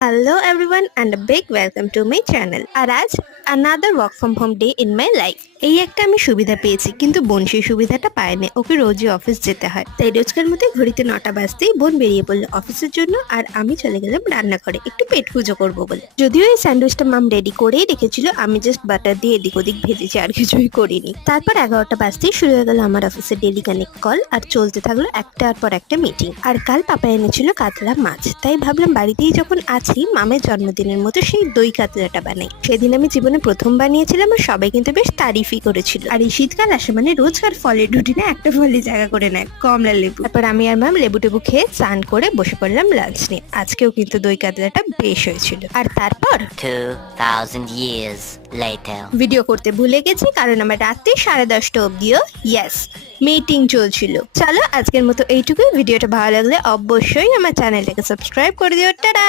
Hello everyone and a big welcome to my channel. আর আজ another work from home day in my life. এই একটা আমি সুবিধা পেয়েছি, কিন্তু বোন সেই সুবিধাটা পায় না। ওকে রোজই অফিস যেতে হয়, তাই রোজকার মতো ঘড়িতে 9টা বাজতেই বোন বেরিয়ে পড়লো অফিসের জন্য, আর আমি চলে গেলাম রান্নাঘরে একটু পেট পুজো করবো বলে। যদিও এই স্যান্ডউইচটা মাম রেডি করেই রেখেছিল, আমি জাস্ট বাটার দিয়ে এদিক ওদিক ভেজেছি, আর কিছুই করিনি। তারপর 11টা বাজতেই শুরু হয়ে গেল আমার অফিসের ডেলি কানেক্ট কল, আর চলতে থাকলো একটার পর একটা মিটিং। আর কাল পাপা এনেছিল কাতলা মাছ, তাই ভাবলাম বাড়িতেই যখন আছি মামের জন্মদিনের মতো সেই দই কাতলাটা বানাই। সেদিন আমি জীবনে প্রথম বানিয়েছিলাম, আর সবাই কিন্তু বেশ তারিফই করেছিল। আর এই শীতকাল আসে মানে রোজকার ফলের রুটিনে একটা ফলই জায়গা করে নেয়, কমলা লেবু। তারপর আমি আর মাম লেবু টেবু খেয়ে স্নান করে বসে পড়লাম লাঞ্চ নিয়ে। আজকেও কিন্তু দই কাতলাটা বেশ হয়েছিল। আর তারপর 2000 years later. ভিডিও করতে ভুলে গেছি, কারণ আমার রাত্রি 10:30 অব্দিও মিটিং চলছিল। চলো আজকের মতো এইটুকুই। ভিডিওটা ভালো লাগলে অবশ্যই আমার চ্যানেলটাকে সাবস্ক্রাইব করে দিও। টাটা।